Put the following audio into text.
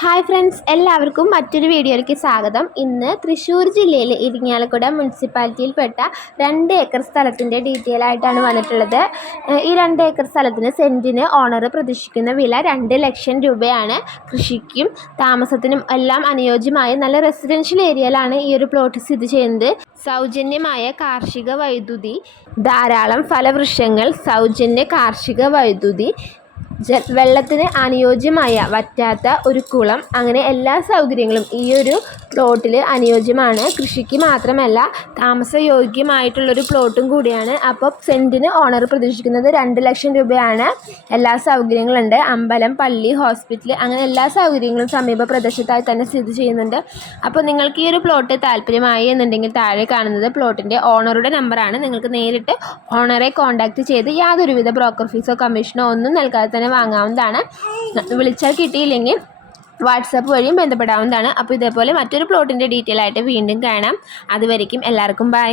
Hi friends എല്ലാവർക്കും മറ്റൊരു വീഡിയോയിലേക്ക് സ്വാഗതം. ഇന്ന് തൃശ്ശൂർ ജില്ലയിലെ ഇരിങ്ങാലക്കുട മുനിസിപ്പാലിറ്റിയിൽപ്പെട്ട രണ്ട് ഏക്കർ സ്ഥലത്തിന്റെ ഡീറ്റെയിൽ ആയിട്ടാണ് വന്നിട്ടുള്ളത്. ഈ രണ്ട് ഏക്കർ സ്ഥലത്തിന് സെന്റിന് ഓണർ പ്രതീക്ഷിക്കുന്ന വില രണ്ട് ലക്ഷം രൂപയാണ്. കൃഷിക്കും താമസത്തിനും എല്ലാം അനുയോജ്യമായ നല്ല റെസിഡൻഷ്യൽ ഏരിയയിലാണ് ഈ ഒരു പ്ലോട്ട് സ്ഥിതി ചെയ്യുന്നത്. സൗജന്യമായ കാർഷിക വൈദ്യുതി ധാരാളം ഫലവൃക്ഷങ്ങൾ സൗജന്യ കാർഷിക വൈദ്യുതി വെള്ളത്തിന് അനുയോജ്യമായ വറ്റാത്ത ഒരു കുളം. അങ്ങനെ എല്ലാ സൗകര്യങ്ങളും ഈ ഒരു പ്ലോട്ടിൽ അനുയോജ്യമാണ്. കൃഷിക്ക് മാത്രമല്ല താമസയോഗ്യമായിട്ടുള്ളൊരു പ്ലോട്ടും കൂടിയാണ്. അപ്പോൾ സെന്റിന് ഓണർ പ്രതീക്ഷിക്കുന്നത് രണ്ട് ലക്ഷം രൂപയാണ്. എല്ലാ സൗകര്യങ്ങളുണ്ട്. അമ്പലം പള്ളി ഹോസ്പിറ്റൽ അങ്ങനെ എല്ലാ സൗകര്യങ്ങളും സമീപ പ്രദേശത്തായി തന്നെ സ്ഥിതി ചെയ്യുന്നുണ്ട്. അപ്പോൾ നിങ്ങൾക്ക് ഈ ഒരു പ്ലോട്ട് താല്പര്യമായി എന്നുണ്ടെങ്കിൽ താഴെ കാണുന്നത് പ്ലോട്ടിന്റെ ഓണറുടെ നമ്പറാണ്. നിങ്ങൾക്ക് നേരിട്ട് ഓണറെ കോൺടാക്റ്റ് ചെയ്ത് യാതൊരുവിധ ബ്രോക്കർ ഫീസോ കമ്മീഷനോ ഒന്നും നൽകാതെ തന്നെ വാങ്ങാവുന്നതാണ്. വിളിച്ചാൽ കിട്ടിയില്ലെങ്കിൽ വാട്സാപ്പ് വഴിയും ബന്ധപ്പെടാവുന്നതാണ്. അപ്പോൾ ഇതേപോലെ മറ്റൊരു പ്ലോട്ടിന്റെ ഡീറ്റെയിൽ ആയിട്ട് വീണ്ടും കാണാം. അതുവരയ്ക്കും എല്ലാവർക്കും ബൈ